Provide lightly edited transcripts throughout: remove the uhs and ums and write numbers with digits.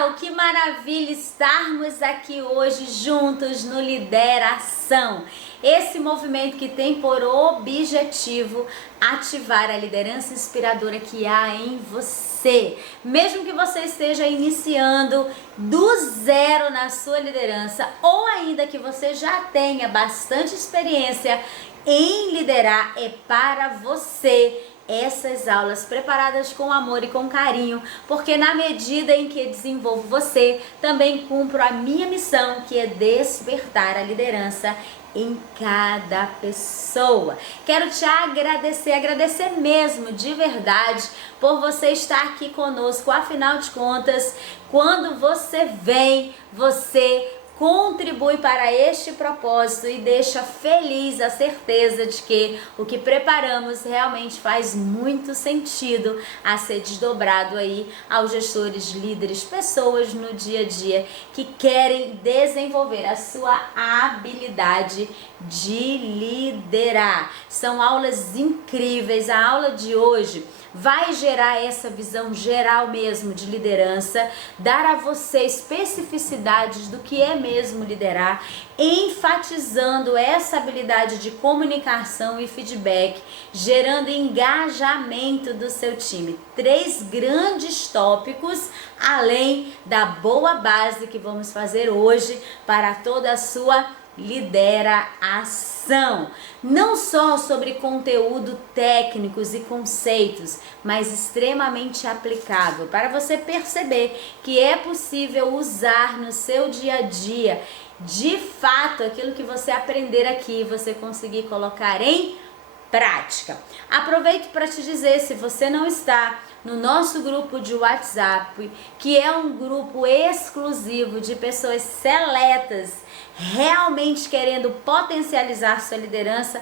Uau, que maravilha estarmos aqui hoje juntos no Lideração. Esse movimento que tem por objetivo ativar a liderança inspiradora que há em você. Mesmo que você esteja iniciando do zero na sua liderança ou ainda que você já tenha bastante experiência em liderar, é para você essas aulas preparadas com amor e com carinho, porque na medida em que desenvolvo você, também cumpro a minha missão, que é despertar a liderança em cada pessoa. Quero te agradecer mesmo, de verdade, por você estar aqui conosco. Afinal de contas, quando você vem, você contribui para este propósito e deixa feliz a certeza de que o que preparamos realmente faz muito sentido a ser desdobrado aí aos gestores, líderes, pessoas no dia a dia que querem desenvolver a sua habilidade de liderar. São aulas incríveis. A aula de hoje vai gerar essa visão geral mesmo de liderança, dar a você especificidades do que é mesmo liderar, enfatizando essa habilidade de comunicação e feedback, gerando engajamento do seu time. 3 grandes tópicos, além da boa base que vamos fazer hoje para toda a sua lideração. Não só sobre conteúdo técnicos e conceitos, mas extremamente aplicável para você perceber que é possível usar no seu dia a dia, de fato, aquilo que você aprender aqui, você conseguir colocar em prática. Aproveito para te dizer, se você não está no nosso grupo de WhatsApp, que é um grupo exclusivo de pessoas seletas, realmente querendo potencializar sua liderança,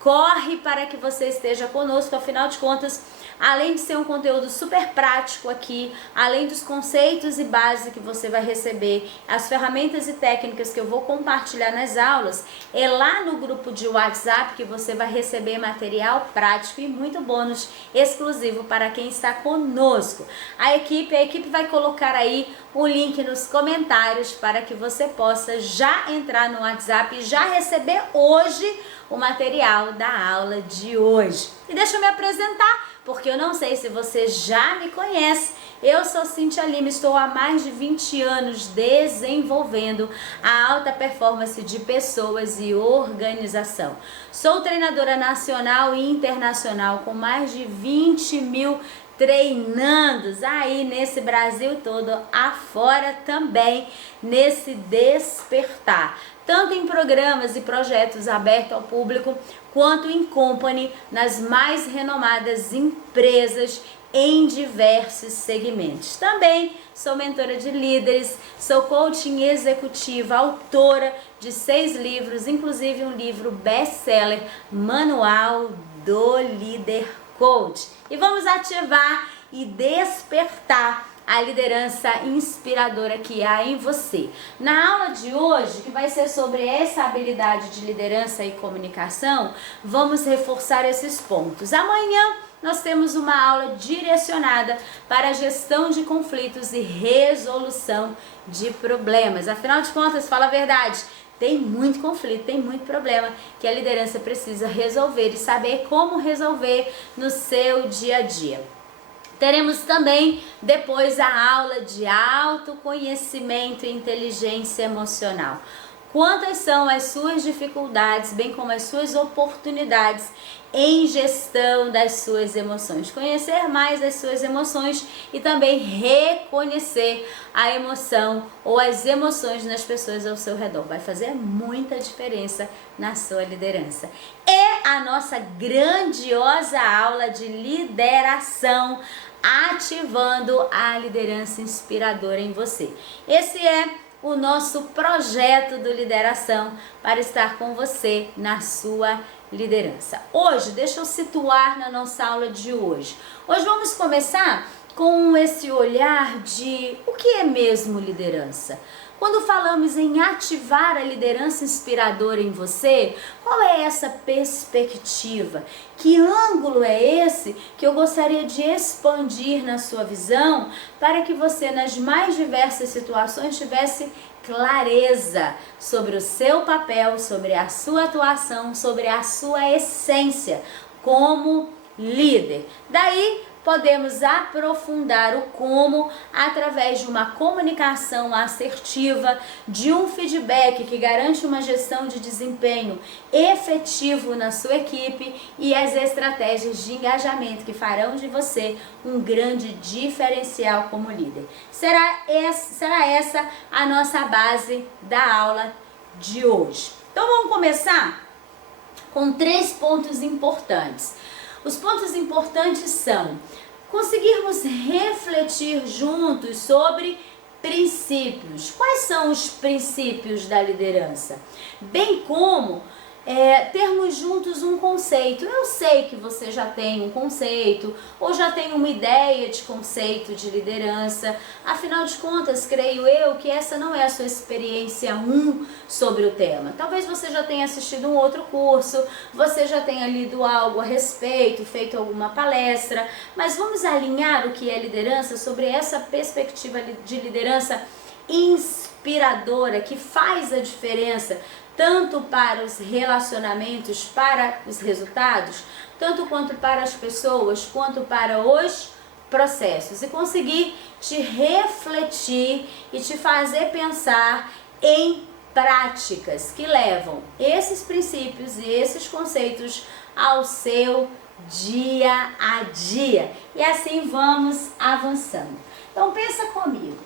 corre para que você esteja conosco. Afinal de contas, além de ser um conteúdo super prático aqui, além dos conceitos e bases que você vai receber, as ferramentas e técnicas que eu vou compartilhar nas aulas, é lá no grupo de WhatsApp que você vai receber material prático e muito bônus exclusivo para quem está conosco. A equipe vai colocar aí o link nos comentários para que você possa já entrar no WhatsApp e já receber hoje o material da aula de hoje. E deixa eu me apresentar, porque eu não sei se você já me conhece. Eu sou Cíntia Lima, estou há mais de 20 anos desenvolvendo a alta performance de pessoas e organização. Sou treinadora nacional e internacional com mais de 20 mil treinandos aí nesse Brasil todo, afora também, nesse despertar, tanto em programas e projetos abertos ao público, quanto em company, nas mais renomadas empresas em diversos segmentos. Também sou mentora de líderes, sou coaching executiva, autora de 6 livros, inclusive um livro best-seller, Manual do Líder Coach. E vamos ativar e despertar a liderança inspiradora que há em você. Na aula de hoje, que vai ser sobre essa habilidade de liderança e comunicação, vamos reforçar esses pontos. Amanhã nós temos uma aula direcionada para a gestão de conflitos e resolução de problemas. Afinal de contas, fala a verdade, tem muito conflito, tem muito problema que a liderança precisa resolver e saber como resolver no seu dia a dia. Teremos também depois a aula de autoconhecimento e inteligência emocional. Quantas são as suas dificuldades, bem como as suas oportunidades em gestão das suas emoções. Conhecer mais as suas emoções e também reconhecer a emoção ou as emoções nas pessoas ao seu redor. Vai fazer muita diferença na sua liderança. E a nossa grandiosa aula de lideração, ativando a liderança inspiradora em você. Esse é o nosso projeto do Lideração para estar com você na sua liderança. Hoje, deixa eu situar na nossa aula de hoje. Hoje vamos começar com esse olhar de o que é mesmo liderança. Quando falamos em ativar a liderança inspiradora em você, qual é essa perspectiva? Que ângulo é esse que eu gostaria de expandir na sua visão para que você, nas mais diversas situações, tivesse clareza sobre o seu papel, sobre a sua atuação, sobre a sua essência como líder. Daí podemos aprofundar o como através de uma comunicação assertiva, de um feedback que garante uma gestão de desempenho efetivo na sua equipe e as estratégias de engajamento que farão de você um grande diferencial como líder. Será essa a nossa base da aula de hoje. Então vamos começar com 3 pontos importantes. Os pontos importantes são conseguirmos refletir juntos sobre princípios. Quais são os princípios da liderança? Bem como termos juntos um conceito. Eu sei que você já tem um conceito ou já tem uma ideia de conceito de liderança. Afinal de contas, creio eu que essa não é a sua experiência 1 sobre o tema. Talvez você já tenha assistido um outro curso, você já tenha lido algo a respeito, feito alguma palestra, mas vamos alinhar o que é liderança sobre essa perspectiva de liderança inspiradora que faz a diferença tanto para os relacionamentos, para os resultados, tanto quanto para as pessoas, quanto para os processos. E conseguir te refletir e te fazer pensar em práticas que levam esses princípios e esses conceitos ao seu dia a dia. E assim vamos avançando. Então pensa comigo.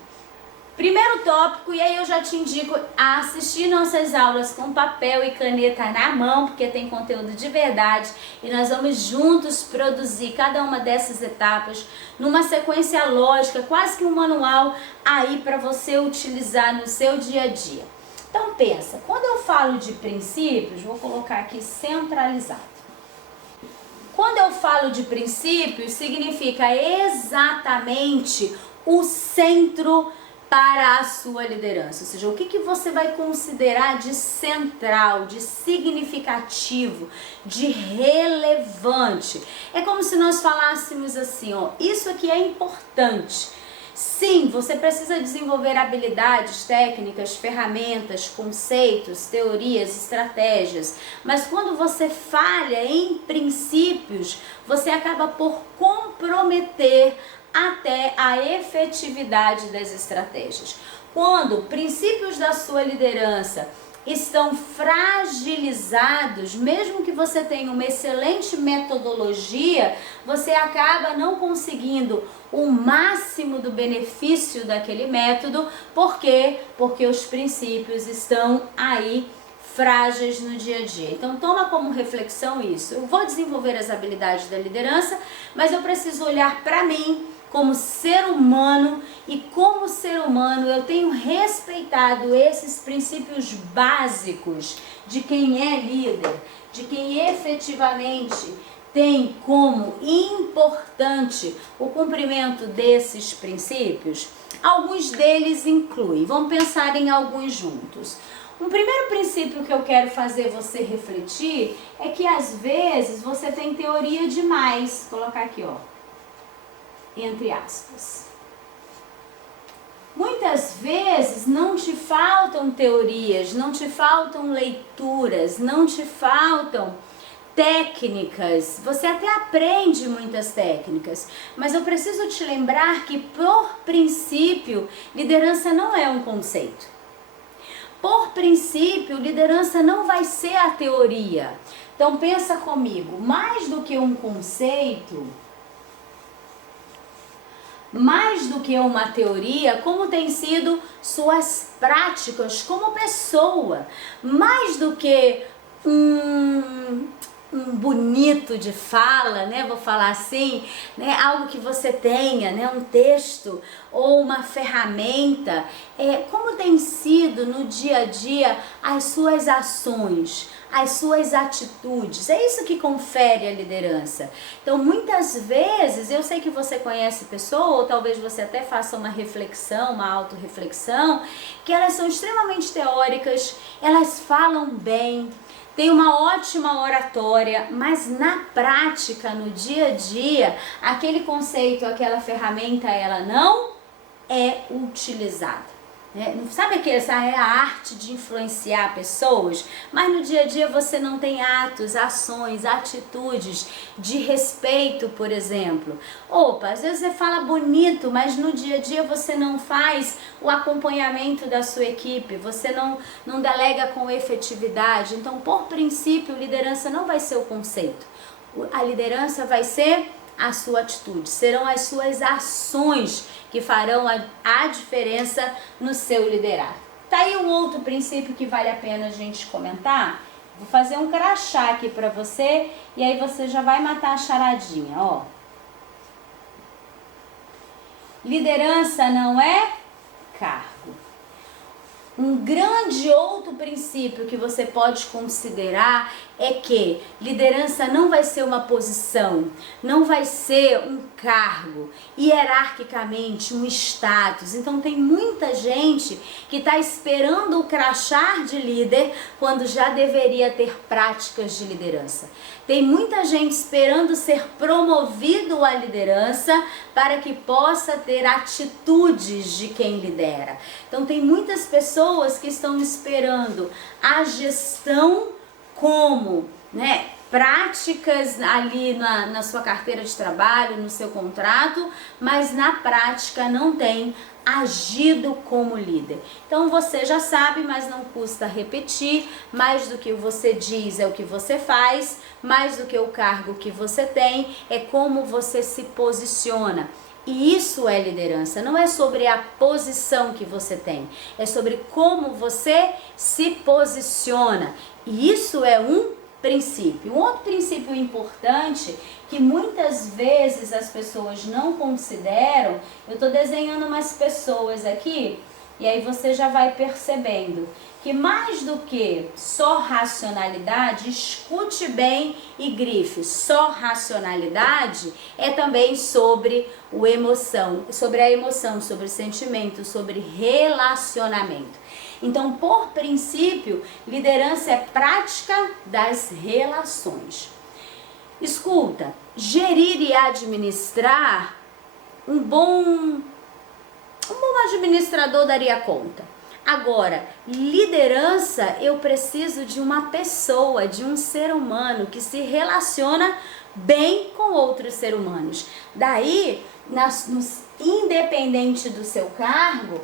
Primeiro tópico, e aí eu já te indico a assistir nossas aulas com papel e caneta na mão, porque tem conteúdo de verdade e nós vamos juntos produzir cada uma dessas etapas numa sequência lógica, quase que um manual aí para você utilizar no seu dia a dia. Então pensa, quando eu falo de princípios, vou colocar aqui centralizado. Quando eu falo de princípios, significa exatamente o centro para a sua liderança, ou seja, o que você vai considerar de central, de significativo, de relevante. É como se nós falássemos assim, ó, isso aqui é importante. Sim, você precisa desenvolver habilidades, técnicas, ferramentas, conceitos, teorias, estratégias, mas quando você falha em princípios, você acaba por comprometer até a efetividade das estratégias. Quando princípios da sua liderança estão fragilizados, mesmo que você tenha uma excelente metodologia, você acaba não conseguindo o máximo do benefício daquele método. Por quê? Porque os princípios estão aí frágeis no dia a dia. Então toma como reflexão isso. Eu vou desenvolver as habilidades da liderança, mas eu preciso olhar para mim como ser humano, e como ser humano eu tenho respeitado esses princípios básicos de quem é líder, de quem efetivamente tem como importante o cumprimento desses princípios. Alguns deles incluem, vamos pensar em alguns juntos. Um primeiro princípio que eu quero fazer você refletir é que às vezes você tem teoria demais. Vou colocar aqui, ó, entre aspas. Muitas vezes não te faltam teorias, não te faltam leituras, não te faltam técnicas. Você até aprende muitas técnicas, mas eu preciso te lembrar que, por princípio, liderança não é um conceito. Por princípio, liderança não vai ser a teoria. Então pensa comigo, mais do que um conceito, mais do que uma teoria, como tem sido suas práticas como pessoa, mais do que um bonito de fala, né? Vou falar assim, né? Algo que você tenha, né? Um texto ou uma ferramenta. Como tem sido no dia a dia as suas ações, as suas atitudes? É isso que confere a liderança. Então, muitas vezes, eu sei que você conhece pessoa, ou talvez você até faça uma reflexão, uma autorreflexão, que elas são extremamente teóricas, elas falam bem, tem uma ótima oratória, mas na prática, no dia a dia, aquele conceito, aquela ferramenta, ela não é utilizada. Sabe essa é a arte de influenciar pessoas, mas no dia a dia você não tem atos, ações, atitudes de respeito, por exemplo. Às vezes você fala bonito, mas no dia a dia você não faz o acompanhamento da sua equipe, você não delega com efetividade. Então, por princípio, liderança não vai ser o conceito. A liderança vai ser a sua atitude, serão as suas ações que farão a diferença no seu liderar. Tá aí um outro princípio que vale a pena a gente comentar. Vou fazer um crachá aqui para você e aí você já vai matar a charadinha, ó. Liderança não é cargo. Um grande outro princípio que você pode considerar é que liderança não vai ser uma posição, não vai ser um cargo, hierarquicamente um status. Então tem muita gente que está esperando o crachá de líder quando já deveria ter práticas de liderança. Tem muita gente esperando ser promovido à liderança para que possa ter atitudes de quem lidera. Então tem muitas pessoas que estão esperando a gestão como, práticas ali na sua carteira de trabalho, no seu contrato, mas na prática não tem agido como líder. Então você já sabe, mas não custa repetir, mais do que você diz é o que você faz, mais do que o cargo que você tem é como você se posiciona. E isso é liderança, não é sobre a posição que você tem, é sobre como você se posiciona. E isso é um princípio. Um outro princípio importante que muitas vezes as pessoas não consideram, eu estou desenhando umas pessoas aqui e aí você já vai percebendo que mais do que só racionalidade, escute bem e grife, só racionalidade é também sobre a emoção, sobre sentimento, sobre relacionamento. Então, por princípio, liderança é prática das relações. Escuta, gerir e administrar, um bom administrador daria conta. Agora, liderança, eu preciso de uma pessoa, de um ser humano que se relaciona bem com outros seres humanos. Daí, independente do seu cargo,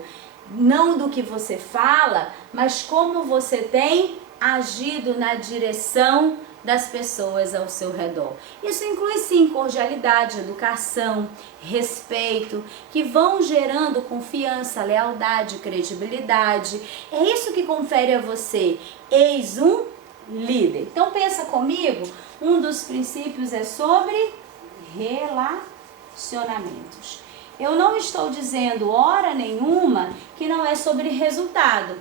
não do que você fala, mas como você tem agido na direção das pessoas ao seu redor. Isso inclui sim cordialidade, educação, respeito, que vão gerando confiança, lealdade, credibilidade. É isso que confere a você, eis um líder. Então pensa comigo, um dos princípios é sobre relacionamentos. Eu não estou dizendo hora nenhuma que não é sobre resultado.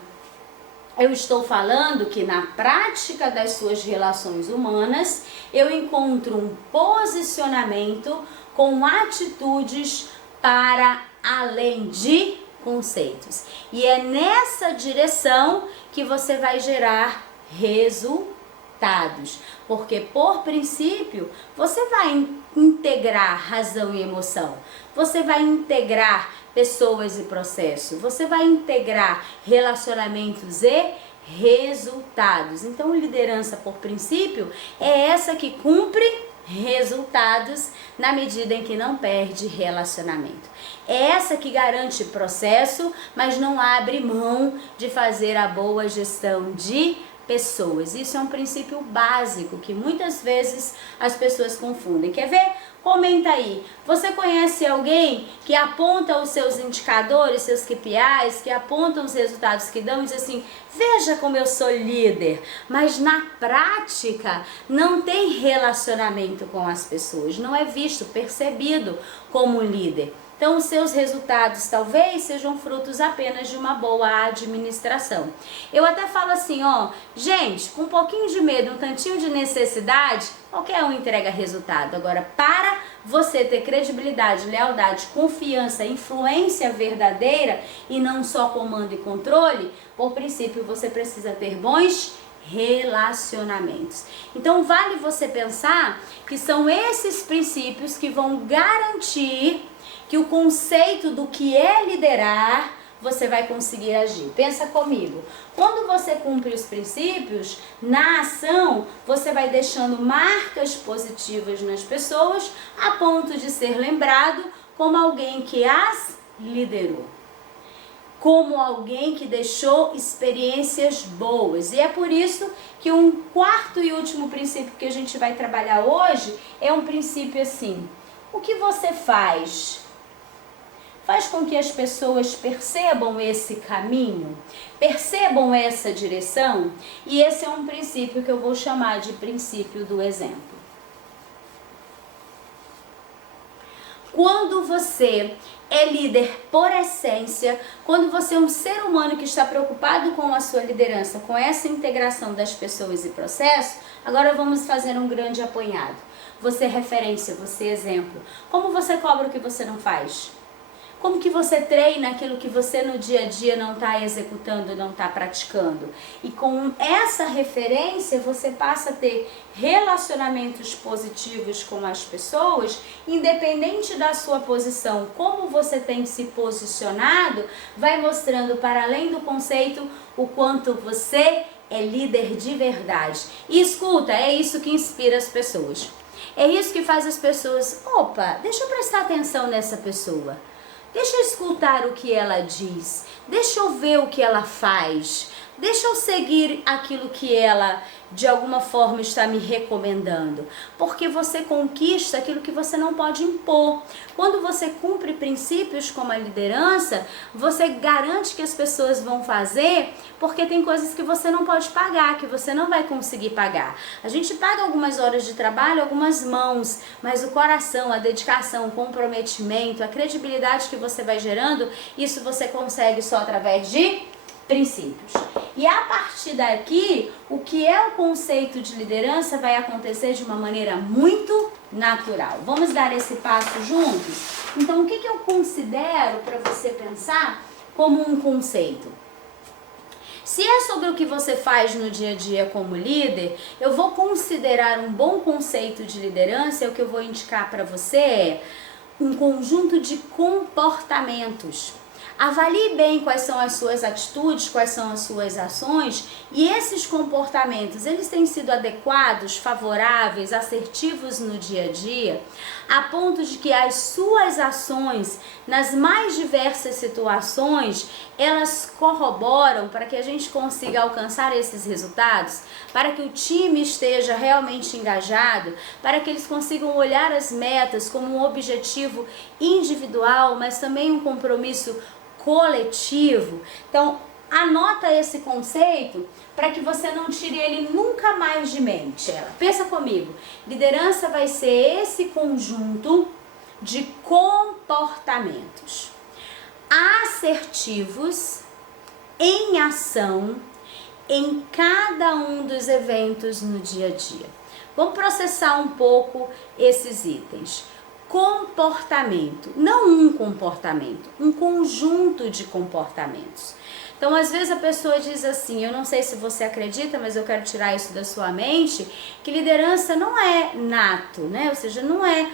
Eu estou falando que na prática das suas relações humanas, eu encontro um posicionamento com atitudes para além de conceitos. E é nessa direção que você vai gerar resultados. Porque, por princípio, você vai integrar razão e emoção. Você vai integrar pessoas e processos. Você vai integrar relacionamentos e resultados. Então, liderança, por princípio, é essa que cumpre resultados na medida em que não perde relacionamento. É essa que garante processo, mas não abre mão de fazer a boa gestão de pessoas. Isso é um princípio básico que muitas vezes as pessoas confundem. Quer ver? Comenta aí. Você conhece alguém que aponta os seus indicadores, seus KPIs, que apontam os resultados que dão e diz assim, veja como eu sou líder, mas na prática não tem relacionamento com as pessoas, não é visto, percebido como líder. Então, os seus resultados talvez sejam frutos apenas de uma boa administração. Eu até falo assim, ó, gente, com um pouquinho de medo, um tantinho de necessidade, qualquer um entrega resultado. Agora, para você ter credibilidade, lealdade, confiança, influência verdadeira e não só comando e controle, por princípio, você precisa ter bons relacionamentos. Então, vale você pensar que são esses princípios que vão garantir que o conceito do que é liderar, você vai conseguir agir. Pensa comigo. Quando você cumpre os princípios, na ação, você vai deixando marcas positivas nas pessoas, a ponto de ser lembrado como alguém que as liderou. Como alguém que deixou experiências boas. E é por isso que um quarto e último princípio que a gente vai trabalhar hoje é um princípio assim. O que você faz com que as pessoas percebam esse caminho, percebam essa direção, e esse é um princípio que eu vou chamar de princípio do exemplo. Quando você é líder por essência, quando você é um ser humano que está preocupado com a sua liderança, com essa integração das pessoas e processos, agora vamos fazer um grande apanhado. Você é referência, você é exemplo. Como você cobra o que você não faz? Como que você treina aquilo que você no dia a dia não está executando, não está praticando? E com essa referência você passa a ter relacionamentos positivos com as pessoas, independente da sua posição. Como você tem se posicionado, vai mostrando para além do conceito o quanto você é líder de verdade. E escuta, é isso que inspira as pessoas. É isso que faz as pessoas, opa, deixa eu prestar atenção nessa pessoa. Deixa eu escutar o que ela diz, deixa eu ver o que ela faz, deixa eu seguir aquilo que ela de alguma forma está me recomendando, porque você conquista aquilo que você não pode impor. Quando você cumpre princípios como a liderança, você garante que as pessoas vão fazer, porque tem coisas que você não pode pagar, que você não vai conseguir pagar. A gente paga algumas horas de trabalho, algumas mãos, mas o coração, a dedicação, o comprometimento, a credibilidade que você vai gerando, isso você consegue só através de princípios. E a partir daqui, o que é o conceito de liderança vai acontecer de uma maneira muito natural. Vamos dar esse passo juntos? Então, o que eu considero para você pensar como um conceito? Se é sobre o que você faz no dia a dia como líder, eu vou considerar um bom conceito de liderança, o que eu vou indicar para você é um conjunto de comportamentos. Avalie bem quais são as suas atitudes, quais são as suas ações, e esses comportamentos, eles têm sido adequados, favoráveis, assertivos no dia a dia, a ponto de que as suas ações, nas mais diversas situações, elas corroboram para que a gente consiga alcançar esses resultados, para que o time esteja realmente engajado, para que eles consigam olhar as metas como um objetivo individual, mas também um compromisso coletivo. Então, anota esse conceito para que você não tire ele nunca mais de mente. Pensa comigo, liderança vai ser esse conjunto de comportamentos assertivos em ação em cada um dos eventos no dia a dia. Vamos processar um pouco esses itens. Comportamento, não um comportamento, um conjunto de comportamentos. Então, às vezes a pessoa diz assim, eu não sei se você acredita, mas eu quero tirar isso da sua mente, que liderança não é nato, né? Ou seja, não é,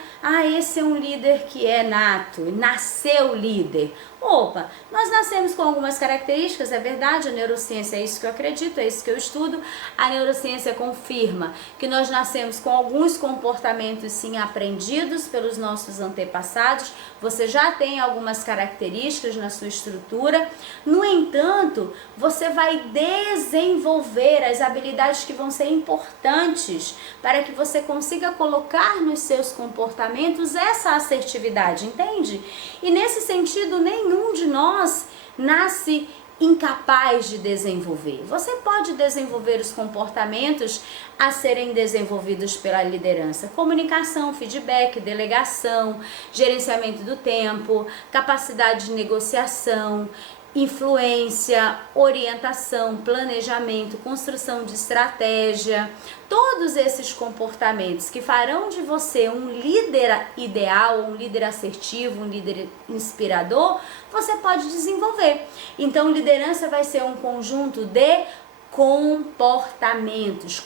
esse é um líder que é nato, nasceu líder. Opa, nós nascemos com algumas características, é verdade, a neurociência é isso que eu acredito, é isso que eu estudo. A neurociência confirma que nós nascemos com alguns comportamentos sim aprendidos pelos nossos antepassados, você já tem algumas características na sua estrutura. No entanto, você vai desenvolver as habilidades que vão ser importantes para que você consiga colocar nos seus comportamentos essa assertividade, entende? E nesse sentido, nenhum de nós nasce incapaz de desenvolver. Você pode desenvolver os comportamentos a serem desenvolvidos pela liderança: comunicação, feedback, delegação, gerenciamento do tempo, capacidade de negociação, influência, orientação, planejamento, construção de estratégia. Todos esses comportamentos que farão de você um líder ideal, um líder assertivo, um líder inspirador, você pode desenvolver. Então, liderança vai ser um conjunto de comportamentos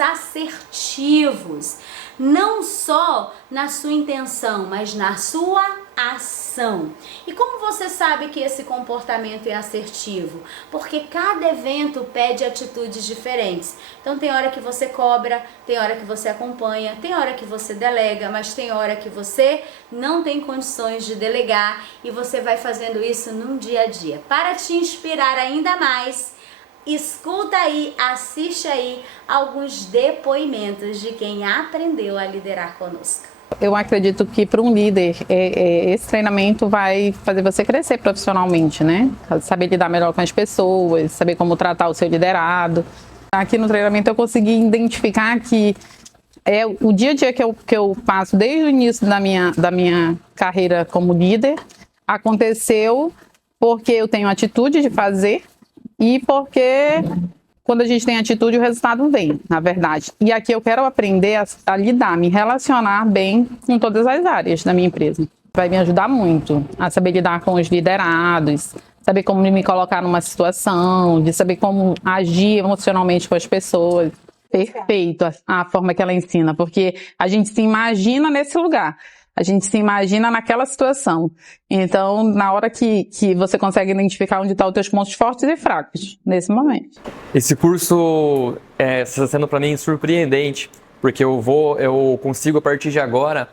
assertivos, não só na sua intenção, mas na sua ação. E como você sabe que esse comportamento é assertivo? Porque cada evento pede atitudes diferentes. Então tem hora que você cobra, tem hora que você acompanha, tem hora que você delega, mas tem hora que você não tem condições de delegar e você vai fazendo isso num dia a dia. Para te inspirar ainda mais, escuta aí, assiste aí alguns depoimentos de quem aprendeu a liderar conosco. Eu acredito que para um líder, esse treinamento vai fazer você crescer profissionalmente, né? Saber lidar melhor com as pessoas, saber como tratar o seu liderado. Aqui no treinamento eu consegui identificar que o dia a dia que eu passo desde o início da minha carreira como líder aconteceu porque eu tenho atitude de fazer e porque quando a gente tem atitude, o resultado vem, na verdade. E aqui eu quero aprender a lidar, me relacionar bem com todas as áreas da minha empresa. Vai me ajudar muito a saber lidar com os liderados, saber como me colocar numa situação, de saber como agir emocionalmente com as pessoas. Perfeito a forma que ela ensina, porque a gente se imagina nesse lugar. A gente se imagina naquela situação. Então, na hora que você consegue identificar onde estão os teus pontos fortes e fracos, nesse momento. Esse curso está sendo para mim surpreendente, porque eu consigo a partir de agora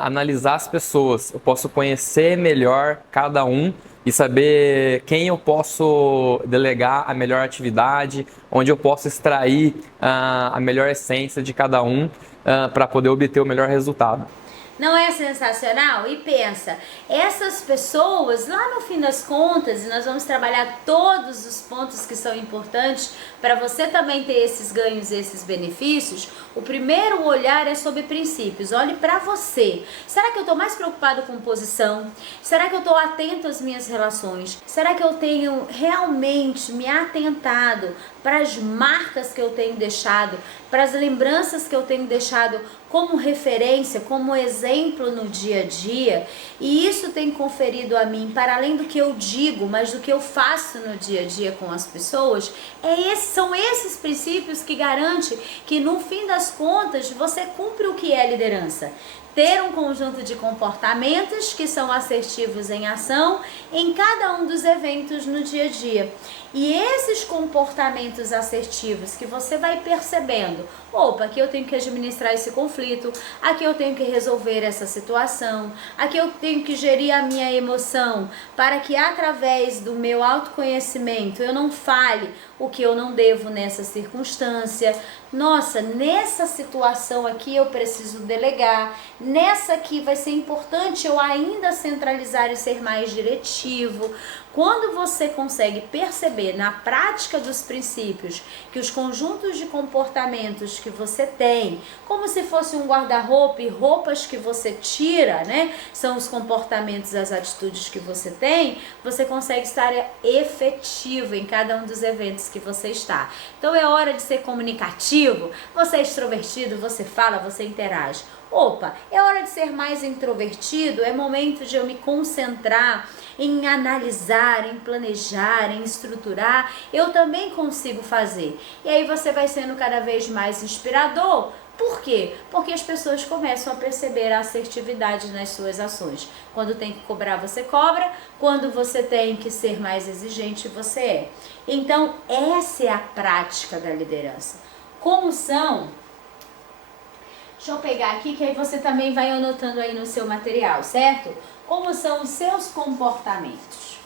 analisar as pessoas. Eu posso conhecer melhor cada um e saber quem eu posso delegar a melhor atividade, onde eu posso extrair a melhor essência de cada um para poder obter o melhor resultado. Não é sensacional? E pensa, essas pessoas, lá no fim das contas, e nós vamos trabalhar todos os pontos que são importantes para você também ter esses ganhos, esses benefícios. O primeiro olhar é sobre princípios. Olhe para você. Será que eu estou mais preocupado com posição? Será que eu estou atento às minhas relações? Será que eu tenho realmente me atentado para as marcas que eu tenho deixado, para as lembranças que eu tenho deixado como referência, como exemplo no dia a dia? E isso tem conferido a mim, para além do que eu digo, mas do que eu faço no dia a dia com as pessoas, são esses princípios que garantem que no fim das contas você cumpre o que é liderança. Ter um conjunto de comportamentos que são assertivos em ação em cada um dos eventos no dia a dia. E esses comportamentos assertivos que você vai percebendo, opa, aqui eu tenho que administrar esse conflito, aqui eu tenho que resolver essa situação, aqui eu tenho que gerir a minha emoção para que através do meu autoconhecimento eu não fale o que eu não devo nessa circunstância. Nossa, nessa situação aqui eu preciso delegar, nessa aqui vai ser importante eu ainda centralizar e ser mais diretivo. Quando você consegue perceber na prática dos princípios que os conjuntos de comportamentos que você tem, como se fosse um guarda-roupa e roupas que você tira, né? São os comportamentos, as atitudes que você tem, você consegue estar efetivo em cada um dos eventos que você está. Então é hora de ser comunicativo, você é extrovertido, você fala, você interage. Opa, é hora de ser mais introvertido, é momento de eu me concentrar em analisar, em planejar, em estruturar, eu também consigo fazer. E aí você vai sendo cada vez mais inspirador. Por quê? Porque as pessoas começam a perceber a assertividade nas suas ações. Quando tem que cobrar, você cobra. Quando você tem que ser mais exigente, você é. Então, essa é a prática da liderança. Como são? Deixa eu pegar aqui, que aí você também vai anotando aí no seu material, certo? Como são os seus comportamentos.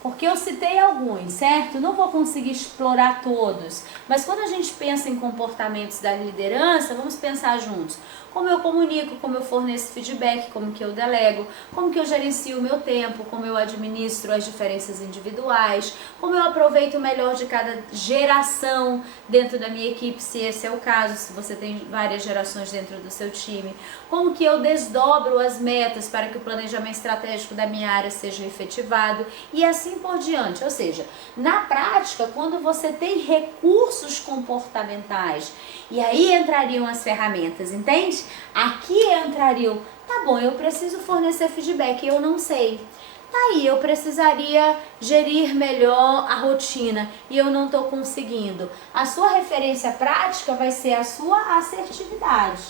Porque eu citei alguns, certo? Não vou conseguir explorar todos, mas quando a gente pensa em comportamentos da liderança, vamos pensar juntos. Como eu comunico, como eu forneço feedback, como que eu delego, como que eu gerencio o meu tempo, como eu administro as diferenças individuais, como eu aproveito o melhor de cada geração dentro da minha equipe, se esse é o caso, se você tem várias gerações dentro do seu time, como que eu desdobro as metas para que o planejamento estratégico da minha área seja efetivado e assim por diante. Ou seja, na prática, quando você tem recursos comportamentais, e aí entrariam as ferramentas, entende? Aqui entrariam, tá bom, eu preciso fornecer feedback, eu não sei. Tá aí, eu precisaria gerir melhor a rotina e eu não estou conseguindo. A sua referência prática vai ser a sua assertividade.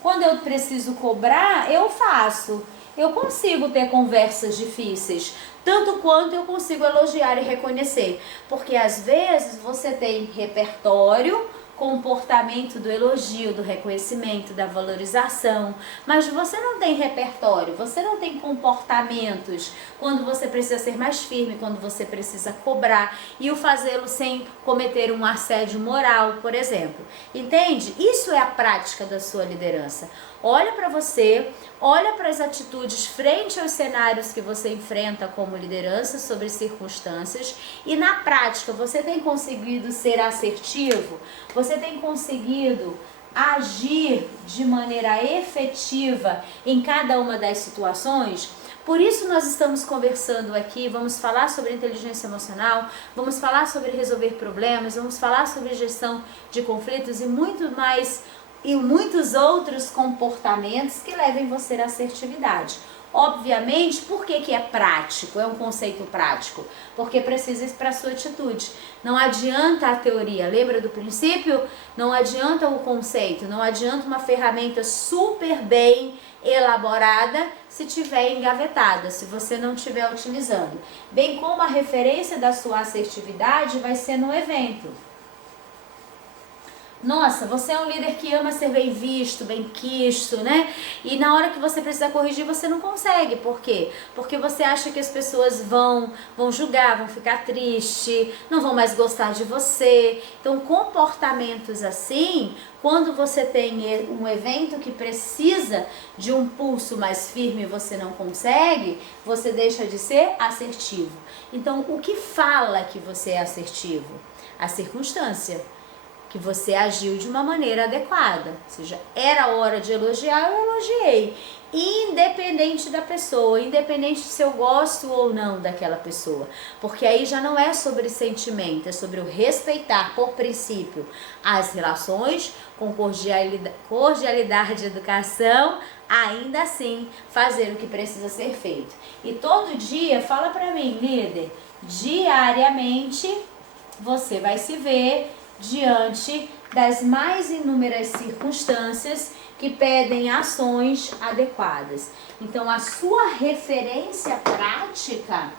Quando eu preciso cobrar, eu faço. Eu consigo ter conversas difíceis, tanto quanto eu consigo elogiar e reconhecer. Porque às vezes você tem repertório, comportamento do elogio, do reconhecimento, da valorização, mas você não tem repertório, você não tem comportamentos quando você precisa ser mais firme, quando você precisa cobrar e o fazê-lo sem cometer um assédio moral, por exemplo. Entende? Isso é a prática da sua liderança. Olha para você, olha para as atitudes frente aos cenários que você enfrenta como liderança sobre circunstâncias e na prática você tem conseguido ser assertivo? Você tem conseguido agir de maneira efetiva em cada uma das situações? Por isso nós estamos conversando aqui, vamos falar sobre inteligência emocional, vamos falar sobre resolver problemas, vamos falar sobre gestão de conflitos e muito mais e muitos outros comportamentos que levem você à assertividade. Obviamente, por que é prático? É um conceito prático? Porque precisa ir para a sua atitude. Não adianta a teoria, lembra do princípio? Não adianta o conceito, não adianta uma ferramenta super bem elaborada se tiver engavetada, se você não estiver utilizando. Bem como a referência da sua assertividade vai ser no evento. Nossa, você é um líder que ama ser bem visto, bem quisto, né? E na hora que você precisa corrigir, você não consegue. Por quê? Porque você acha que as pessoas vão julgar, vão ficar tristes, não vão mais gostar de você. Então, comportamentos assim, quando você tem um evento que precisa de um pulso mais firme e você não consegue, você deixa de ser assertivo. Então, o que fala que você é assertivo? A circunstância. Que você agiu de uma maneira adequada, ou seja, era hora de elogiar, eu elogiei, independente da pessoa, independente se eu gosto ou não daquela pessoa, porque aí já não é sobre sentimento, é sobre o respeitar por princípio as relações com cordialidade e educação, ainda assim fazer o que precisa ser feito. E todo dia, fala pra mim, líder, diariamente você vai se ver diante das mais inúmeras circunstâncias que pedem ações adequadas. Então, a sua referência prática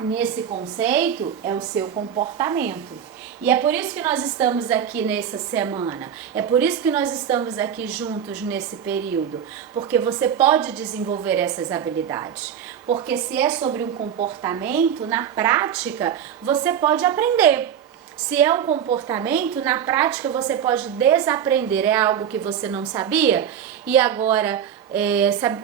nesse conceito é o seu comportamento. E é por isso que nós estamos aqui nessa semana, é por isso que nós estamos aqui juntos nesse período, porque você pode desenvolver essas habilidades. Porque se é sobre um comportamento, na prática, você pode aprender. Se é um comportamento, na prática você pode desaprender, é algo que você não sabia e agora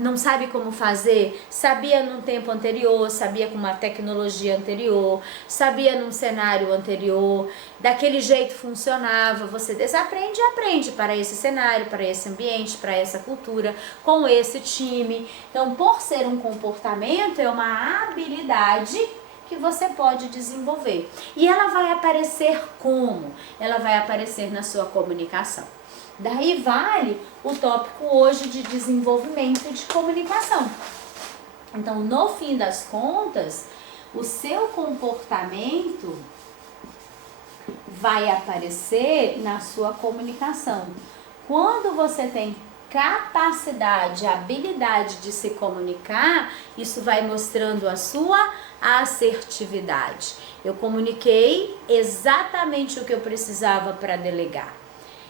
não sabe como fazer, sabia num tempo anterior, sabia com uma tecnologia anterior, sabia num cenário anterior, daquele jeito funcionava, você desaprende e aprende para esse cenário, para esse ambiente, para essa cultura, com esse time. Então, por ser um comportamento, é uma habilidade que você pode desenvolver. E ela vai aparecer como? Ela vai aparecer na sua comunicação. Daí vale o tópico hoje de desenvolvimento de comunicação. Então, no fim das contas, o seu comportamento vai aparecer na sua comunicação. Quando você tem capacidade, a habilidade de se comunicar, isso vai mostrando a sua assertividade. Eu comuniquei exatamente o que eu precisava para delegar.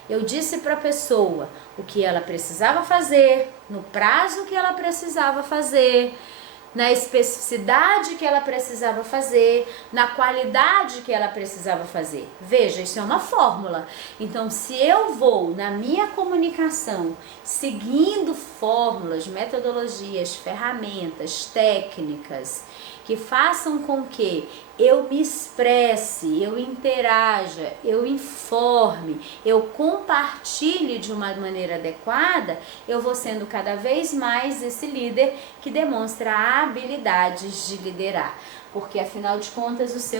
Eu disse para a pessoa o que ela precisava fazer, no prazo que ela precisava fazer, na especificidade que ela precisava fazer, na qualidade que ela precisava fazer. Veja, isso é uma fórmula. Então, se eu vou na minha comunicação seguindo fórmulas, metodologias, ferramentas, técnicas que façam com que eu me expresse, eu interaja, eu informe, eu compartilhe de uma maneira adequada, eu vou sendo cada vez mais esse líder que demonstra habilidades de liderar. Porque, afinal de contas,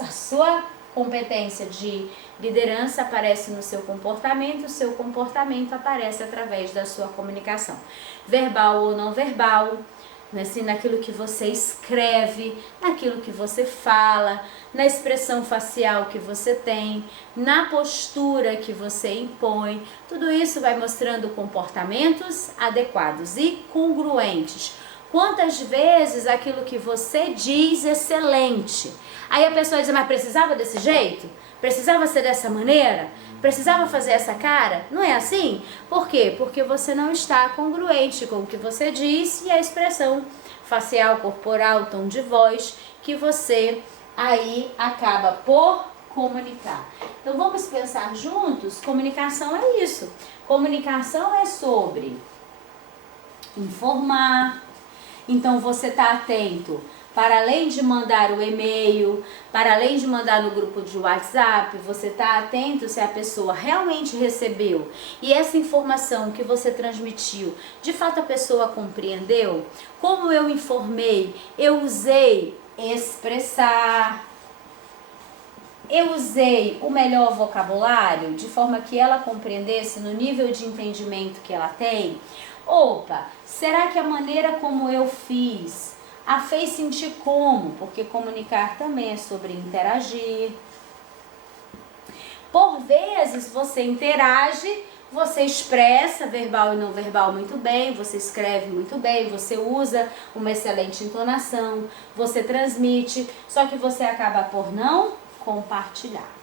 a sua competência de liderança aparece no seu comportamento, o seu comportamento aparece através da sua comunicação, verbal ou não verbal, assim, naquilo que você escreve, naquilo que você fala, na expressão facial que você tem, na postura que você impõe. Tudo isso vai mostrando comportamentos adequados e congruentes. Quantas vezes aquilo que você diz excelente, aí a pessoa diz, mas precisava desse jeito? Precisava ser dessa maneira? Precisava fazer essa cara? Não é assim? Por quê? Porque você não está congruente com o que você diz e a expressão facial, corporal, tom de voz que você aí acaba por comunicar. Então vamos pensar juntos? Comunicação é isso. Comunicação é sobre informar. Então você está atento para além de mandar o e-mail, para além de mandar no grupo de WhatsApp, você está atento se a pessoa realmente recebeu e essa informação que você transmitiu, de fato a pessoa compreendeu? Como eu informei, eu usei expressar, eu usei o melhor vocabulário de forma que ela compreendesse no nível de entendimento que ela tem? Opa, será que a maneira como eu fiz a fez sentir como? Porque comunicar também é sobre interagir. Por vezes você interage, você expressa verbal e não verbal muito bem, você escreve muito bem, você usa uma excelente entonação, você transmite, só que você acaba por não compartilhar.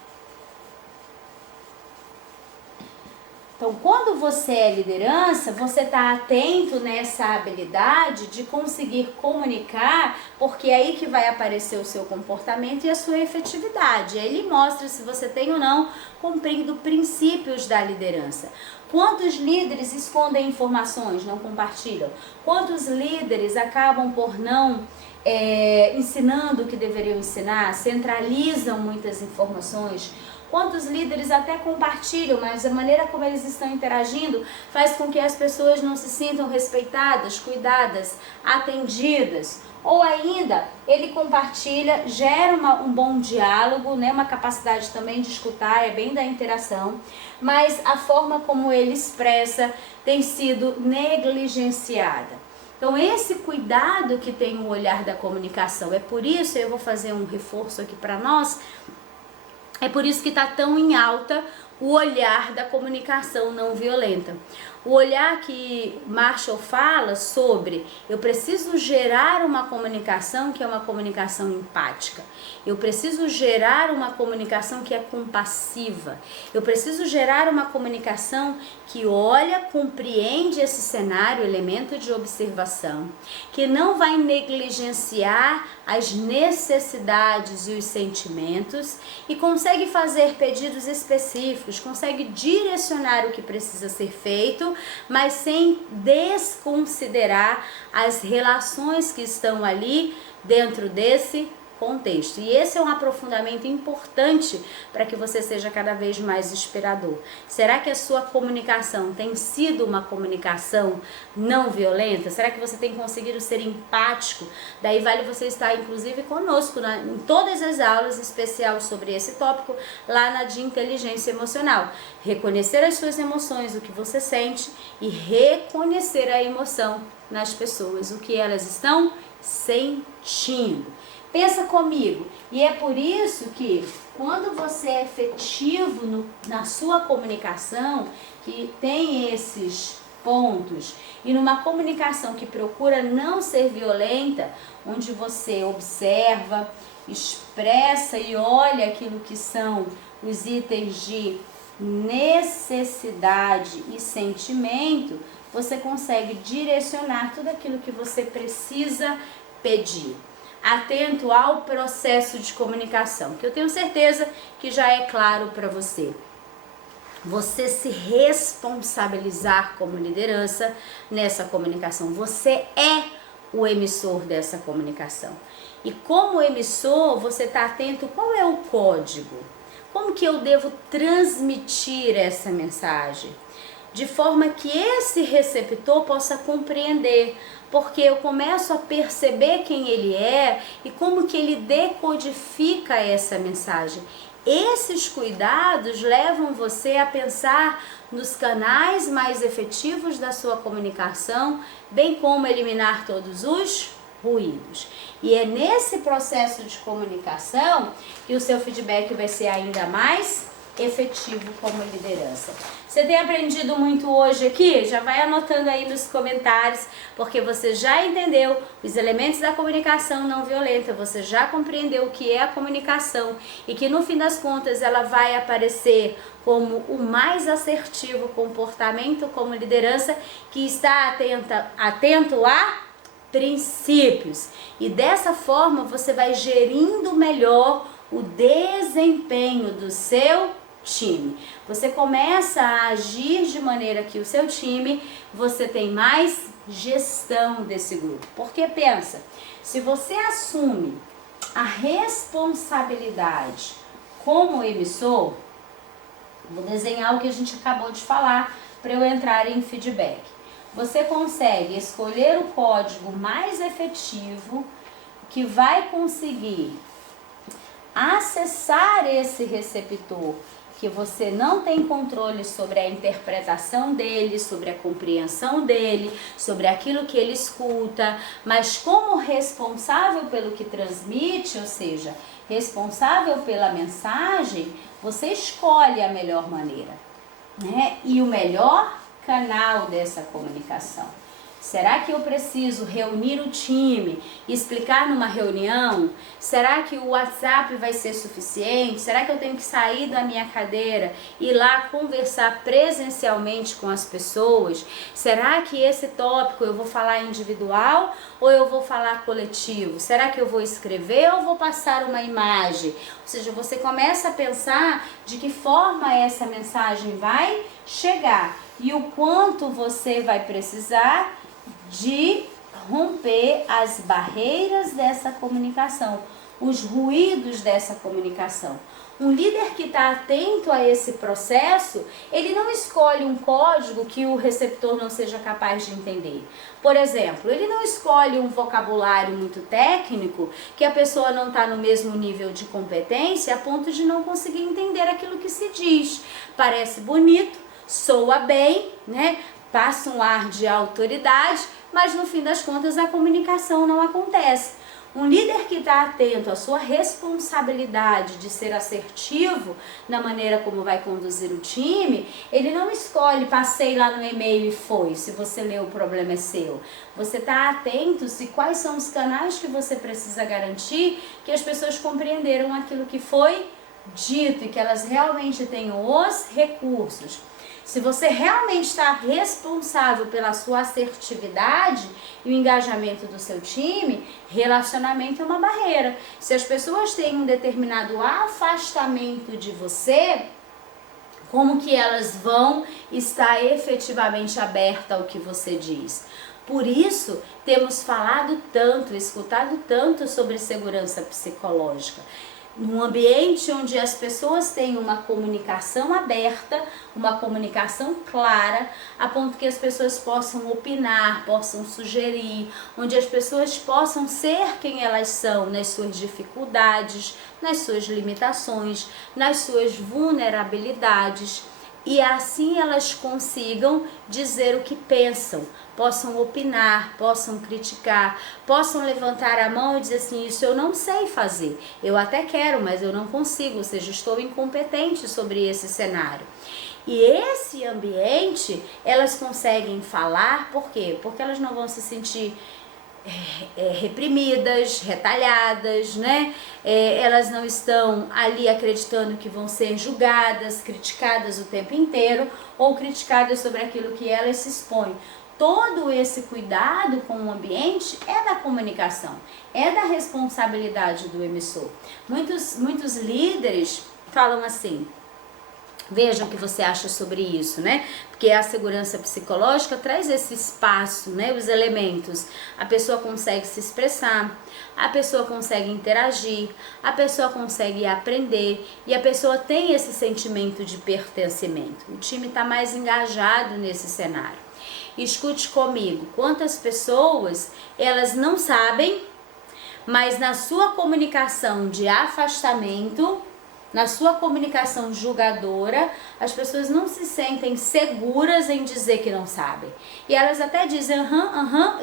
Então, quando você é liderança, você está atento nessa habilidade de conseguir comunicar, porque é aí que vai aparecer o seu comportamento e a sua efetividade. Ele mostra se você tem ou não cumprindo princípios da liderança. Quantos líderes escondem informações, não compartilham? Quantos líderes acabam por não ensinando o que deveriam ensinar, centralizam muitas informações? Quantos líderes até compartilham, mas a maneira como eles estão interagindo faz com que as pessoas não se sintam respeitadas, cuidadas, atendidas. Ou ainda, ele compartilha, gera um bom diálogo, né? Uma capacidade também de escutar, é bem da interação, mas a forma como ele expressa tem sido negligenciada. Então, esse cuidado que tem o olhar da comunicação, é por isso, eu vou fazer um reforço aqui para nós, é por isso que está tão em alta o olhar da comunicação não violenta. O olhar que Marshall fala sobre eu preciso gerar uma comunicação que é uma comunicação empática. Eu preciso gerar uma comunicação que é compassiva. Eu preciso gerar uma comunicação que olha, compreende esse cenário, elemento de observação, que não vai negligenciar as necessidades e os sentimentos e consegue fazer pedidos específicos, consegue direcionar o que precisa ser feito, mas sem desconsiderar as relações que estão ali dentro desse contexto. E esse é um aprofundamento importante para que você seja cada vez mais inspirador. Será que a sua comunicação tem sido uma comunicação não violenta? Será que você tem conseguido ser empático? Daí vale você estar inclusive conosco em todas as aulas especiais sobre esse tópico lá na de inteligência emocional. Reconhecer as suas emoções, o que você sente e reconhecer a emoção nas pessoas, o que elas estão sentindo. Pensa comigo. E é por isso que quando você é efetivo na sua comunicação, que tem esses pontos, e numa comunicação que procura não ser violenta, onde você observa, expressa e olha aquilo que são os itens de necessidade e sentimento, você consegue direcionar tudo aquilo que você precisa pedir. Atento ao processo de comunicação, que eu tenho certeza que já é claro para você. Você se responsabilizar como liderança nessa comunicação. Você é o emissor dessa comunicação. E como emissor, você está atento qual é o código. Como que eu devo transmitir essa mensagem? De forma que esse receptor possa compreender, porque eu começo a perceber quem ele é e como que ele decodifica essa mensagem. Esses cuidados levam você a pensar nos canais mais efetivos da sua comunicação, bem como eliminar todos os ruídos. E é nesse processo de comunicação que o seu feedback vai ser ainda mais efetivo como liderança. Você tem aprendido muito hoje aqui? Já vai anotando aí nos comentários, porque você já entendeu os elementos da comunicação não violenta, você já compreendeu o que é a comunicação e que no fim das contas ela vai aparecer como o mais assertivo comportamento como liderança que está atento a princípios. E dessa forma você vai gerindo melhor o desempenho do seu time. Você começa a agir de maneira que o seu time, você tem mais gestão desse grupo. Porque pensa, se você assume a responsabilidade como emissor, vou desenhar o que a gente acabou de falar para eu entrar em feedback. Você consegue escolher o código mais efetivo que vai conseguir acessar esse receptor, que você não tem controle sobre a interpretação dele, sobre a compreensão dele, sobre aquilo que ele escuta, mas como responsável pelo que transmite, ou seja, responsável pela mensagem, você escolhe a melhor maneira, né? E o melhor canal dessa comunicação. Será que eu preciso reunir o time e explicar numa reunião? Será que o WhatsApp vai ser suficiente? Será que eu tenho que sair da minha cadeira e ir lá conversar presencialmente com as pessoas? Será que esse tópico eu vou falar individual ou eu vou falar coletivo? Será que eu vou escrever ou vou passar uma imagem? Ou seja, você começa a pensar de que forma essa mensagem vai chegar e o quanto você vai precisar de romper as barreiras dessa comunicação, os ruídos dessa comunicação. Um líder que está atento a esse processo, ele não escolhe um código que o receptor não seja capaz de entender. Por exemplo, ele não escolhe um vocabulário muito técnico que a pessoa não está no mesmo nível de competência a ponto de não conseguir entender aquilo que se diz. Parece bonito, soa bem, né? Passa um ar de autoridade, mas no fim das contas a comunicação não acontece. Um líder que está atento à sua responsabilidade de ser assertivo na maneira como vai conduzir o time, ele não escolhe, passei lá no e-mail e foi, se você leu o problema é seu. Você está atento se quais são os canais que você precisa garantir que as pessoas compreenderam aquilo que foi dito e que elas realmente tenham os recursos. Se você realmente está responsável pela sua assertividade e o engajamento do seu time, relacionamento é uma barreira. Se as pessoas têm um determinado afastamento de você, como que elas vão estar efetivamente abertas ao que você diz? Por isso, temos falado tanto, escutado tanto sobre segurança psicológica. Num ambiente onde as pessoas têm uma comunicação aberta, uma comunicação clara, a ponto que as pessoas possam opinar, possam sugerir, onde as pessoas possam ser quem elas são nas suas dificuldades, nas suas limitações, nas suas vulnerabilidades. e assim elas consigam dizer o que pensam, possam opinar, possam criticar, possam levantar a mão e dizer assim, isso eu não sei fazer, eu até quero, mas eu não consigo, ou seja, estou incompetente sobre esse cenário. E esse ambiente, elas conseguem falar, por quê? Porque elas não vão se sentir reprimidas, retalhadas, né? Elas não estão ali acreditando que vão ser julgadas, criticadas o tempo inteiro ou criticadas sobre aquilo que elas se expõem. Todo esse cuidado com o ambiente é da comunicação, é da responsabilidade do emissor. Muitos líderes falam assim, veja o que você acha sobre isso, né? Porque a segurança psicológica traz esse espaço, né? Os elementos. A pessoa consegue se expressar, a pessoa consegue interagir, a pessoa consegue aprender e a pessoa tem esse sentimento de pertencimento. O time está mais engajado nesse cenário. Escute comigo, quantas pessoas elas não sabem, mas na sua comunicação de afastamento, na sua comunicação julgadora, as pessoas não se sentem seguras em dizer que não sabem. E elas até dizem,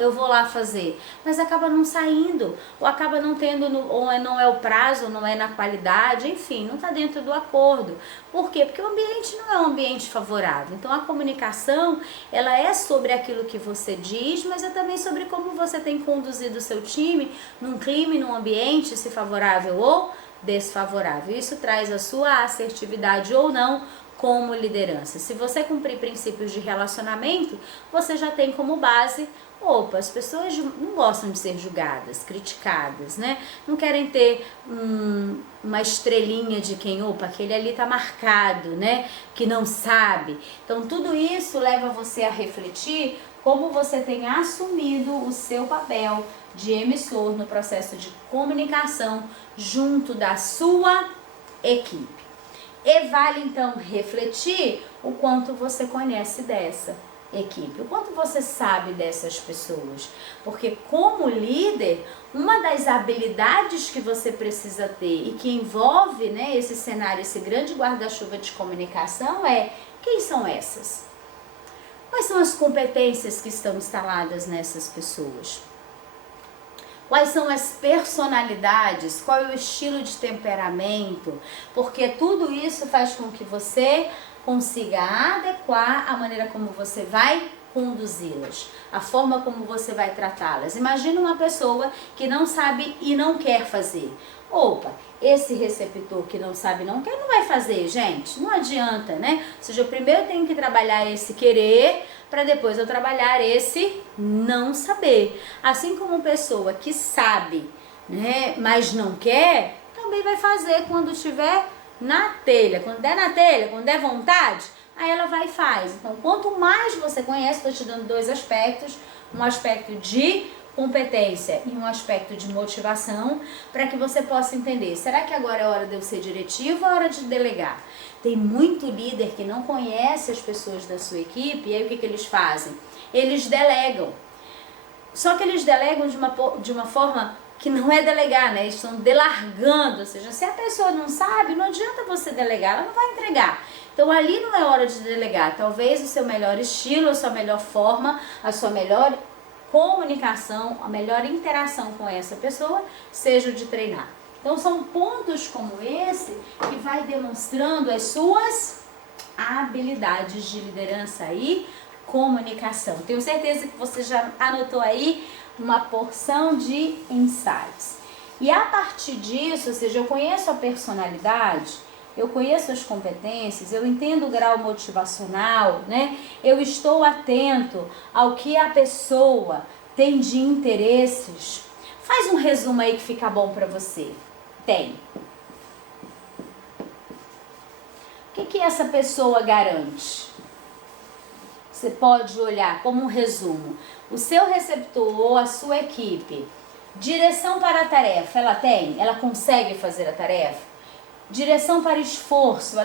eu vou lá fazer. Mas acaba não saindo, ou acaba não tendo, ou não é o prazo, ou não é na qualidade, enfim, não está dentro do acordo. Por quê? Porque o ambiente não é um ambiente favorável. Então a comunicação, ela é sobre aquilo que você diz, mas é também sobre como você tem conduzido o seu time num clima, num ambiente, se favorável ou desfavorável. Isso traz a sua assertividade ou não como liderança. Se você cumprir princípios de relacionamento, você já tem como base, as pessoas não gostam de ser julgadas, criticadas, né? Não querem ter uma estrelinha de quem, aquele ali tá marcado, né? Que não sabe. Então tudo isso leva você a refletir como você tem assumido o seu papel de emissor no processo de comunicação junto da sua equipe. E vale então refletir o quanto você conhece dessa equipe, o quanto você sabe dessas pessoas, porque como líder, uma das habilidades que você precisa ter e que envolve, né, esse cenário, esse grande guarda-chuva de comunicação é, quem são essas? Quais são as competências que estão instaladas nessas pessoas? Quais são as personalidades? Qual é o estilo de temperamento? Porque tudo isso faz com que você consiga adequar a maneira como você vai conduzi-las, a forma como você vai tratá-las. Imagina uma pessoa que não sabe e não quer fazer. Esse receptor que não sabe e não quer, não vai fazer, gente. Não adianta, né? Ou seja, eu primeiro tenho que trabalhar esse querer, para depois eu trabalhar esse não saber. Assim como uma pessoa que sabe, né, mas não quer, também vai fazer quando estiver na telha. Quando der na telha, quando der vontade, aí ela vai e faz. Então, quanto mais você conhece, estou te dando dois aspectos, um aspecto de competência e um aspecto de motivação, para que você possa entender, será que agora é hora de eu ser diretivo ou é hora de delegar? Tem muito líder que não conhece as pessoas da sua equipe, e aí o que eles fazem? Eles delegam. Só que eles delegam de uma forma que não é delegar, né? Eles estão delargando, ou seja, se a pessoa não sabe, não adianta você delegar, ela não vai entregar. Então ali não é hora de delegar, talvez o seu melhor estilo, a sua melhor forma, a sua melhor comunicação, a melhor interação com essa pessoa seja o de treinar. Então são pontos como esse que vai demonstrando as suas habilidades de liderança e comunicação. Tenho certeza que você já anotou aí uma porção de insights. E a partir disso, ou seja, eu conheço a personalidade, eu conheço as competências, eu entendo o grau motivacional, né? Eu estou atento ao que a pessoa tem de interesses. Faz um resumo aí que fica bom para você. Tem. O que essa pessoa garante? Você pode olhar como um resumo. O seu receptor ou a sua equipe, direção para a tarefa, ela tem? Ela consegue fazer a tarefa? Direção para esforço,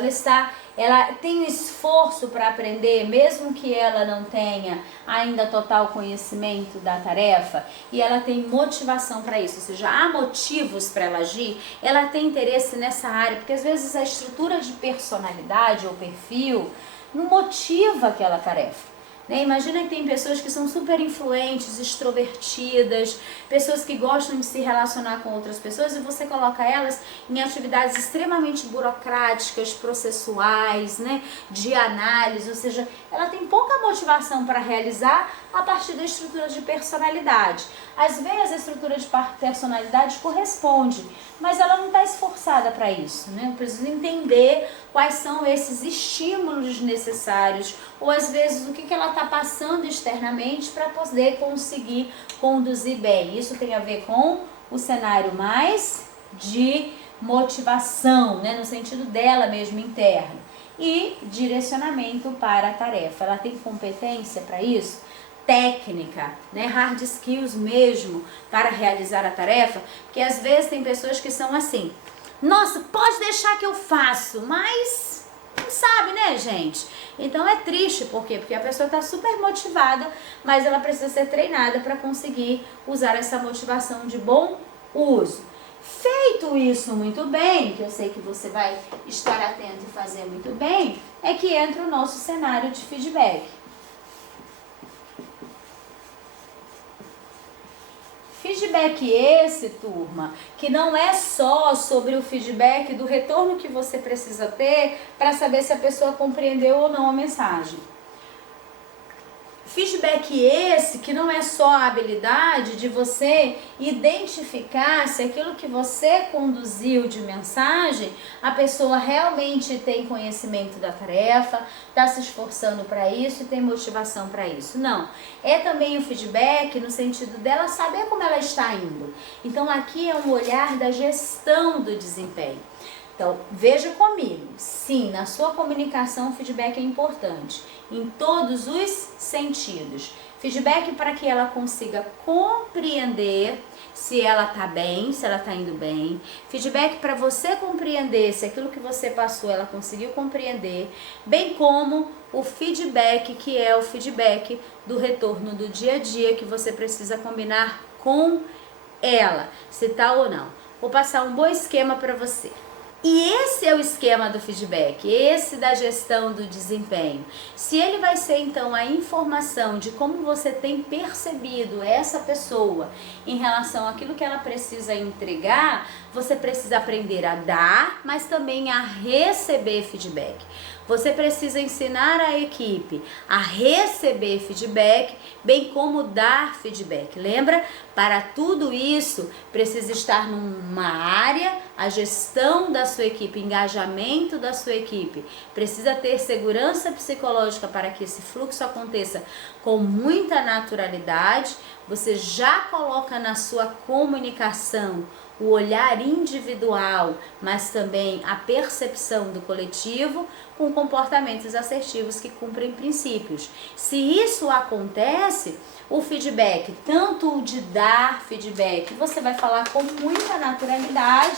ela tem um esforço para aprender, mesmo que ela não tenha ainda total conhecimento da tarefa, e ela tem motivação para isso, ou seja, há motivos para ela agir, ela tem interesse nessa área, porque às vezes a estrutura de personalidade ou perfil não motiva aquela tarefa. Né? Imagina que tem pessoas que são super influentes, extrovertidas, pessoas que gostam de se relacionar com outras pessoas e você coloca elas em atividades extremamente burocráticas, processuais, né? De análise, ou seja, ela tem pouca motivação para realizar a partir da estrutura de personalidade. Às vezes a estrutura de personalidade corresponde, mas ela não está esforçada para isso, né? Eu preciso entender quais são esses estímulos necessários, ou às vezes o que ela está passando externamente para poder conseguir conduzir bem. Isso tem a ver com o cenário mais de motivação, né? No sentido dela mesmo interno. E direcionamento para a tarefa. Ela tem competência para isso? Técnica, né, hard skills mesmo para realizar a tarefa, porque às vezes tem pessoas que são assim, nossa, pode deixar que eu faço, mas não sabe, né, gente? Então é triste, por quê? Porque a pessoa está super motivada, mas ela precisa ser treinada para conseguir usar essa motivação de bom uso. Feito isso muito bem, que eu sei que você vai estar atento e fazer muito bem, é que entra o nosso cenário de feedback. Feedback esse, turma, que não é só sobre o feedback do retorno que você precisa ter para saber se a pessoa compreendeu ou não a mensagem. Feedback esse que não é só a habilidade de você identificar se aquilo que você conduziu de mensagem, a pessoa realmente tem conhecimento da tarefa, está se esforçando para isso e tem motivação para isso. Não, é também o feedback no sentido dela saber como ela está indo. Então aqui é um olhar da gestão do desempenho. Então, veja comigo, sim, na sua comunicação o feedback é importante, em todos os sentidos. Feedback para que ela consiga compreender se ela está bem, se ela está indo bem. Feedback para você compreender se aquilo que você passou ela conseguiu compreender, bem como o feedback que é o feedback do retorno do dia a dia que você precisa combinar com ela, se tá ou não. Vou passar um bom esquema para você. E esse é o esquema do feedback, esse da gestão do desempenho. Se ele vai ser então a informação de como você tem percebido essa pessoa em relação àquilo que ela precisa entregar, você precisa aprender a dar, mas também a receber feedback. Você precisa ensinar a equipe a receber feedback, bem como dar feedback. Lembra? Para tudo isso, precisa estar numa área, a gestão da sua equipe, engajamento da sua equipe. Precisa ter segurança psicológica para que esse fluxo aconteça com muita naturalidade. Você já coloca na sua comunicação o olhar individual, mas também a percepção do coletivo, com comportamentos assertivos que cumprem princípios. Se isso acontece, o feedback, tanto o de dar feedback, você vai falar com muita naturalidade,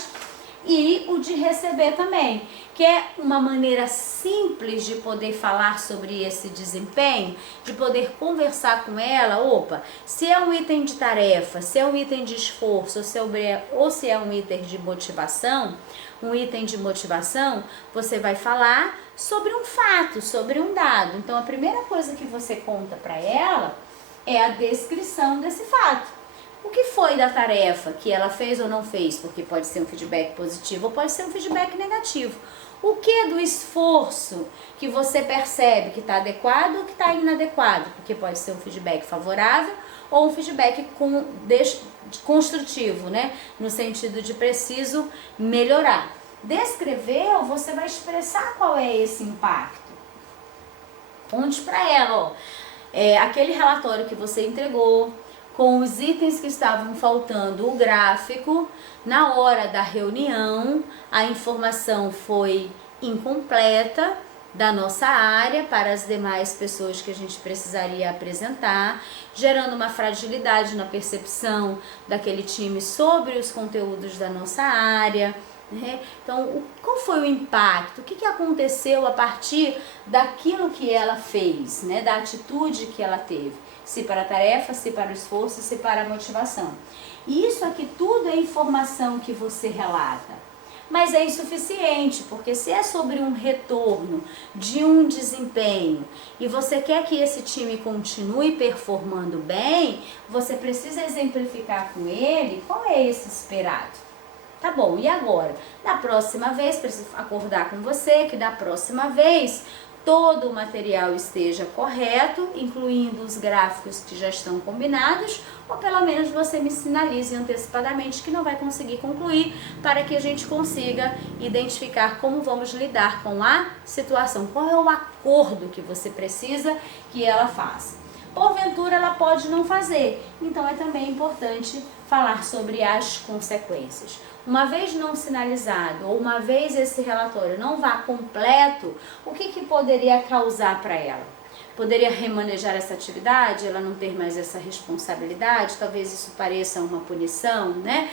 e o de receber também, que é uma maneira simples de poder falar sobre esse desempenho, de poder conversar com ela. Opa, se é um item de tarefa, se é um item de esforço, ou se é um item de motivação, você vai falar sobre um fato, sobre um dado. Então a primeira coisa que você conta para ela é a descrição desse fato. O que foi da tarefa que ela fez ou não fez? Porque pode ser um feedback positivo ou pode ser um feedback negativo. O que do esforço que você percebe que está adequado ou que está inadequado? Porque pode ser um feedback favorável ou um feedback construtivo, né? No sentido de preciso melhorar. Descreveu, você vai expressar qual é esse impacto. Conte para ela, ó, aquele relatório que você entregou, com os itens que estavam faltando, o gráfico, na hora da reunião, a informação foi incompleta da nossa área para as demais pessoas que a gente precisaria apresentar, gerando uma fragilidade na percepção daquele time sobre os conteúdos da nossa área. Então, qual foi o impacto? O que aconteceu a partir daquilo que ela fez, né? Da atitude que ela teve? Se para a tarefa, se para o esforço, se para a motivação. E isso aqui tudo é informação que você relata. mas é insuficiente, porque se é sobre um retorno de um desempenho e você quer que esse time continue performando bem, você precisa exemplificar com ele qual é esse esperado. Tá bom, e agora? Da próxima vez, preciso acordar com você que da próxima vez todo o material esteja correto, incluindo os gráficos que já estão combinados, ou pelo menos você me sinalize antecipadamente que não vai conseguir concluir, para que a gente consiga identificar como vamos lidar com a situação, qual é o acordo que você precisa que ela faça. Porventura ela pode não fazer, então é também importante falar sobre as consequências. Uma vez não sinalizado, ou uma vez esse relatório não vá completo, o que poderia causar para ela? Poderia remanejar essa atividade, ela não ter mais essa responsabilidade, talvez isso pareça uma punição, né?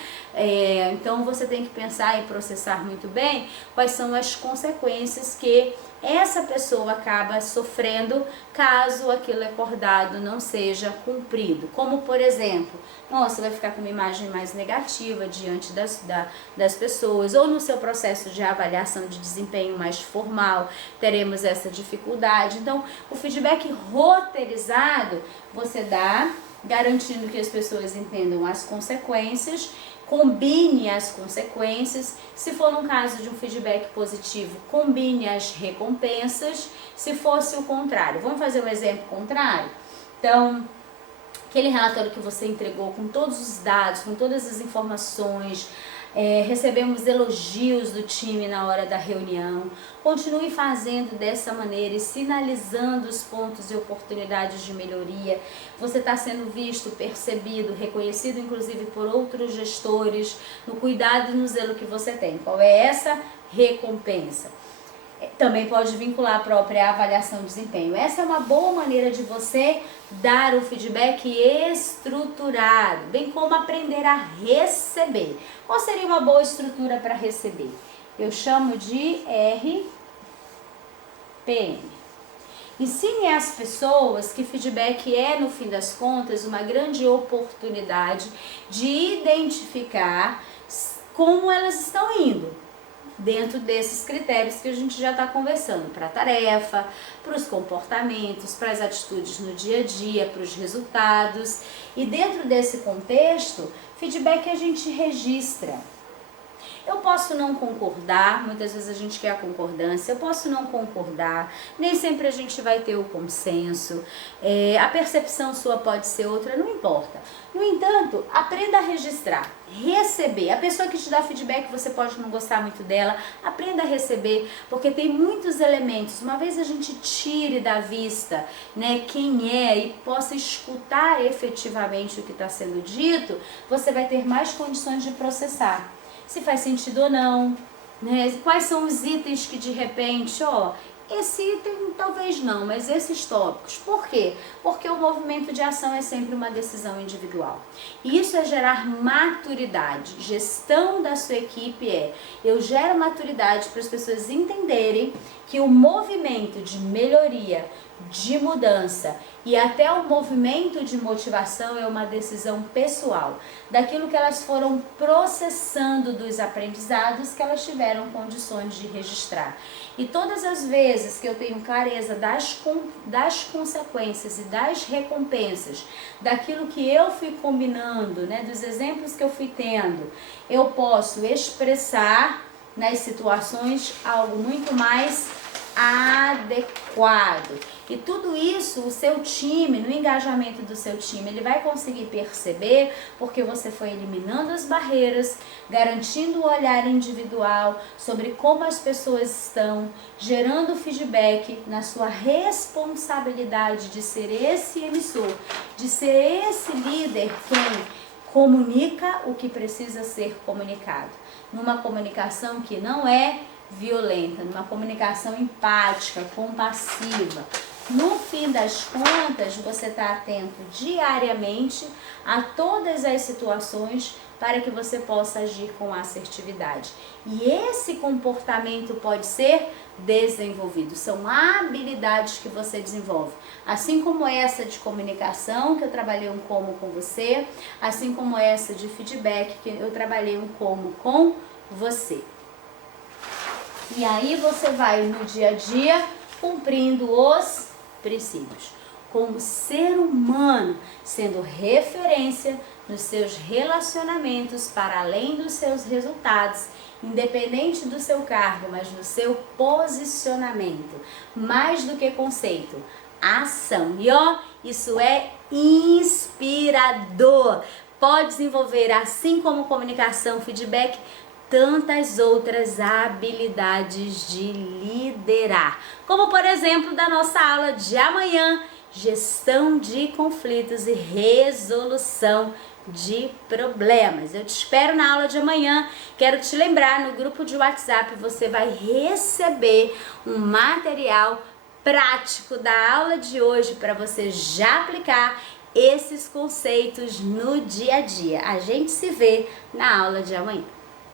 Então você tem que pensar e processar muito bem quais são as consequências que essa pessoa acaba sofrendo caso aquilo acordado não seja cumprido. Como, por exemplo, nossa, vai ficar com uma imagem mais negativa diante das pessoas, ou no seu processo de avaliação de desempenho mais formal, teremos essa dificuldade. Então, o feedback roteirizado, você dá, garantindo que as pessoas entendam as consequências, combine as consequências. Se for no caso de um feedback positivo, combine as recompensas. Se fosse o contrário, vamos fazer um exemplo contrário? Então, aquele relatório que você entregou com todos os dados, com todas as informações, recebemos elogios do time na hora da reunião. Continue fazendo dessa maneira e sinalizando os pontos e oportunidades de melhoria. Você está sendo visto, percebido, reconhecido inclusive por outros gestores no cuidado e no zelo que você tem. Qual é essa recompensa? Também pode vincular a própria avaliação de desempenho. Essa é uma boa maneira de você dar o feedback estruturado, bem como aprender a receber. Qual seria uma boa estrutura para receber? Eu chamo de RPM. Ensine às pessoas que feedback é, no fim das contas, uma grande oportunidade de identificar como elas estão indo dentro desses critérios que a gente já está conversando, para a tarefa, para os comportamentos, para as atitudes no dia a dia, para os resultados. E dentro desse contexto, feedback a gente registra. Eu posso não concordar, muitas vezes a gente quer a concordância, eu posso não concordar, nem sempre a gente vai ter o consenso, a percepção sua pode ser outra, não importa. No entanto, aprenda a registrar, receber. A pessoa que te dá feedback, você pode não gostar muito dela, aprenda a receber, porque tem muitos elementos. Uma vez a gente tire da vista, né, quem é e possa escutar efetivamente o que está sendo dito, você vai ter mais condições de processar. Se faz sentido ou não, né? Quais são os itens que de repente, esse item talvez não, mas esses tópicos. Por quê? Porque o movimento de ação é sempre uma decisão individual. E isso é gerar maturidade. Gestão da sua equipe eu gero maturidade para as pessoas entenderem que o movimento de melhoria, de mudança e até o movimento de motivação é uma decisão pessoal, daquilo que elas foram processando dos aprendizados que elas tiveram condições de registrar. E todas as vezes que eu tenho clareza das consequências e das recompensas, daquilo que eu fui combinando, né, dos exemplos que eu fui tendo, eu posso expressar nas situações algo muito mais adequado. E tudo isso, o seu time, no engajamento do seu time, ele vai conseguir perceber porque você foi eliminando as barreiras, garantindo o olhar individual sobre como as pessoas estão, gerando feedback na sua responsabilidade de ser esse emissor, de ser esse líder quem comunica o que precisa ser comunicado. Numa comunicação que não é violenta, numa comunicação empática, compassiva. No fim das contas, você está atento diariamente a todas as situações para que você possa agir com assertividade. E esse comportamento pode ser desenvolvido. São habilidades que você desenvolve. Assim como essa de comunicação, que eu trabalhei um como com você, assim como essa de feedback, que eu trabalhei um como com você. E aí você vai no dia a dia cumprindo os princípios. Como ser humano, sendo referência nos seus relacionamentos para além dos seus resultados, independente do seu cargo, mas no seu posicionamento, mais do que conceito, ação. E ó, isso é inspirador. Pode desenvolver, assim como comunicação, feedback, tantas outras habilidades de liderar, como por exemplo da nossa aula de amanhã, gestão de conflitos e resolução de problemas. Eu te espero na aula de amanhã. Quero te lembrar, no grupo de WhatsApp você vai receber um material prático da aula de hoje para você já aplicar esses conceitos no dia a dia. A gente se vê na aula de amanhã.